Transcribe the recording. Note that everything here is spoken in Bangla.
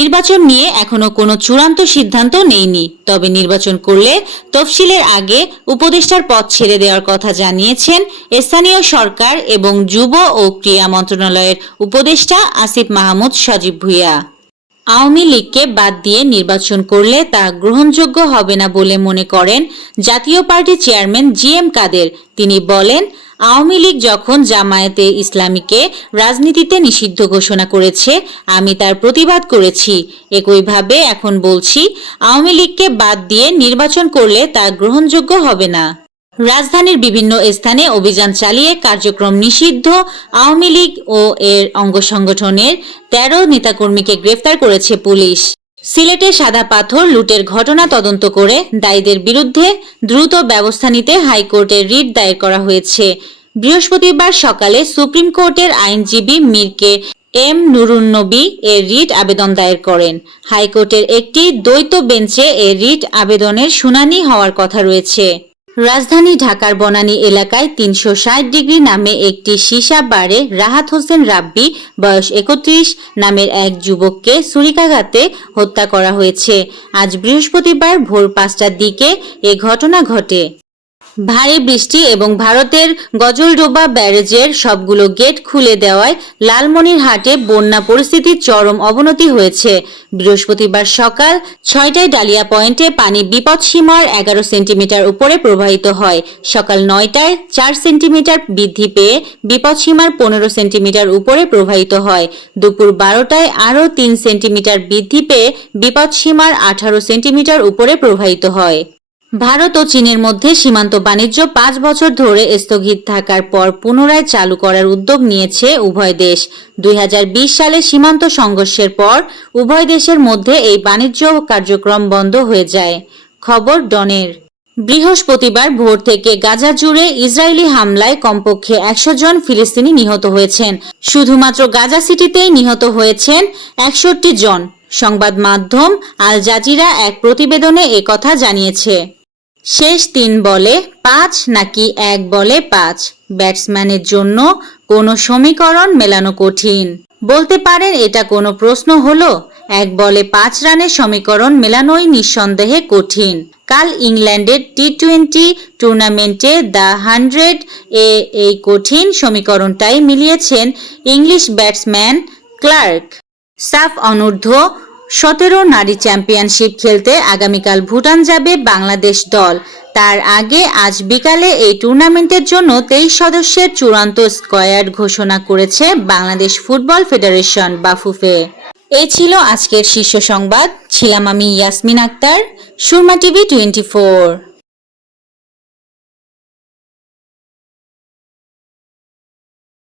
নির্বাচন নিয়ে এখনো কোনো চূড়ান্ত সিদ্ধান্ত নেইনি, তবে নির্বাচন করলে তফসিলের আগে উপদেষ্টার পদ ছেড়ে দেওয়ার কথা জানিয়েছেন স্থানীয় সরকার এবং যুব ও ক্রীড়া মন্ত্রণালয়ের উপদেষ্টা আসিফ মাহমুদ সজীব ভুঁইয়া। আওয়ামী লীগকে বাদ দিয়ে নির্বাচন করলে তা গ্রহণযোগ্য হবে না বলে মনে করেন জাতীয় পার্টি চেয়ারম্যান জি.এম. কাদের। তিনি বলেন, আওয়ামী লীগ যখন জামায়াতে ইসলামীকে রাজনীতিতে নিষিদ্ধ ঘোষণা করেছে, আমি তার প্রতিবাদ করেছি। একইভাবে এখন বলছি, আওয়ামী লীগকে বাদ দিয়ে নির্বাচন করলে তা গ্রহণযোগ্য হবে না। রাজধানীর বিভিন্ন স্থানে অভিযান চালিয়ে কার্যক্রম নিষিদ্ধ আওয়ামী লীগ ও এর অঙ্গ সংগঠনের ১৩ নেতাকর্মীকে গ্রেফতার করেছে পুলিশ। সিলেটে সাদা পাথর লুটের ঘটনা তদন্ত করে দায়ীদের বিরুদ্ধে দ্রুত ব্যবস্থা নিতে হাইকোর্টে রিট দায়ের করা হয়েছে। বৃহস্পতিবার সকালে সুপ্রিম কোর্টের আইনজীবী মীর এম নুরুন্নবী এর রিট আবেদন দায়ের করেন। হাইকোর্টের একটি দ্বৈত বেঞ্চে এ রিট আবেদনের শুনানি হওয়ার কথা রয়েছে। রাজধানী ঢাকার বনানী এলাকায় ৩৬০ ডিগ্রি নামে একটি সীসা বারে রাহাত হোসেন রাব্বি বয়স ৩১ নামের এক যুবককে ছুরিকাঘাতে হত্যা করা হয়েছে। আজ বৃহস্পতিবার ভোর ৫টার দিকে এ ঘটনা ঘটে। ভারী বৃষ্টি এবং ভারতের গজলডোবা ব্যারেজের সবগুলো গেট খুলে দেওয়ায় লালমনিরহাটে বন্যা পরিস্থিতির চরম অবনতি হয়েছে। বৃহস্পতিবার সকাল ৬টায় ডালিয়া পয়েন্টে পানি বিপদসীমার ১১ সেন্টিমিটার উপরে প্রবাহিত হয়। সকাল ৯টায় ৪ সেন্টিমিটার বৃদ্ধি পেয়ে বিপদসীমার ১৫ সেন্টিমিটার উপরে প্রবাহিত হয়। দুপুর ১২টায় আরও ৩ সেন্টিমিটার বৃদ্ধি পেয়ে বিপদসীমার ১৮ সেন্টিমিটার উপরে প্রবাহিত হয়। ভারত ও চীনের মধ্যে সীমান্ত বাণিজ্য ৫ বছর ধরে স্থগিত থাকার পর পুনরায় চালু করার উদ্যোগ নিয়েছে উভয় দেশ। ২০২০ সালে সীমান্ত সংঘর্ষের পর উভয় দেশের মধ্যে এই বাণিজ্য কার্যক্রম বন্ধ হয়ে যায়। খবর ডনের। বৃহস্পতিবার ভোর থেকে গাজা জুড়ে ইসরায়েলি হামলায় কমপক্ষে ১০০ জন ফিলিস্তিনি নিহত হয়েছেন। শুধুমাত্র গাজা সিটিতেই নিহত হয়েছেন ৬১ জন। সংবাদ মাধ্যম আল জাজিরা এক প্রতিবেদনে একথা জানিয়েছে। শেষ ৩ বলে ৫ নাকি ১ বলে ৫, ব্যাটসম্যানের জন্য কোনো সমীকরণ মেলানো কঠিন। বলতে পারেন এটা কোনো প্রশ্ন হলো? ১ বলে ৫ রানের সমীকরণ মেলানোই নিঃসন্দেহে কঠিন। কাল ইংল্যান্ডের টি-20 টুর্নামেন্টে দ্য 100 এই কঠিন সমীকরণটাই মিলিয়েছেন ইংলিশ ব্যাটসম্যান ক্লার্ক। সাফ অনূর্ধ্ব ১৭ নারী চ্যাম্পিয়নশিপ খেলতে আগামীকাল ভুটান যাবে বাংলাদেশ দল। তার আগে আজ বিকালে এই টুর্নামেন্টের জন্য ২৩ সদস্যের চূড়ান্ত স্কোয়াড ঘোষণা করেছে বাংলাদেশ ফুটবল ফেডারেশন বাফুফে। এই ছিল আজকের শীর্ষ সংবাদ। ছিলাম আমি ইয়াসমিন আক্তার, সুরমা টিভি 24।